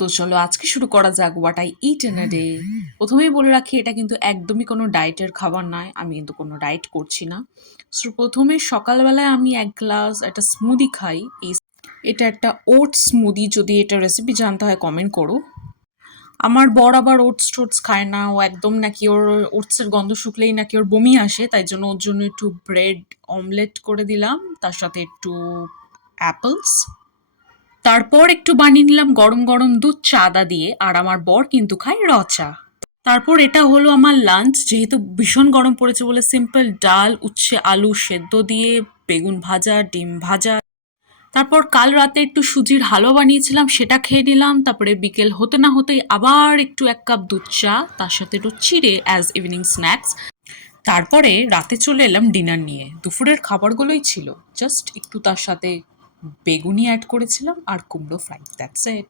তো চলো আজকে শুরু করা যাক what I it in a day. প্রথমেই বলে রাখি এটা কিন্তু একদমই কোনো ডায়েটের খাবার নয়, আমি কিন্তু কোনো ডায়েট করছি না। সো প্রথমে সকালবেলায় আমি এক গ্লাস একটা স্মুদি খাই। এটা একটা ওটস স্মুদি, যদি এটা রেসিপি জানতে হয় কমেন্ট করো। আমার বর আবার ওটস টোটস খায় না, ও একদম নাকি ওর ওটসের গন্ধ শুকলেই নাকি ওর বমি আসে, তাই জন্য ওর জন্য একটু ব্রেড অমলেট করে দিলাম, তার সাথে একটু অ্যাপলস। তারপর একটু বানিয়ে নিলাম গরম গরম দুধ চা আদা দিয়ে, আর আমার বর কিন্তু খায় র চা। তারপর এটা হলো আমার লাঞ্চ, যেহেতু ভীষণ গরম পড়েছে বলে সিম্পল ডাল, উচ্ছে আলু সেদ্ধ দিয়ে, বেগুন ভাজা, ডিম ভাজা। তারপর কাল রাতে একটু সুজির হালুয়া বানিয়েছিলাম, সেটা খেয়ে নিলাম। তারপরে বিকেল হতে না হতেই আবার একটু এক কাপ দুধ চা, তার সাথে একটু চিড়ে অ্যাজ ইভিনিং স্ন্যাক্স। তারপরে রাতে চলে এলাম ডিনার নিয়ে। দুপুরের খাবারগুলোই ছিল, জাস্ট একটু তার সাথে বেগুনি অ্যাড করেছিলাম আর কুমড়ো ফ্রাই, দ্যাটস ইট।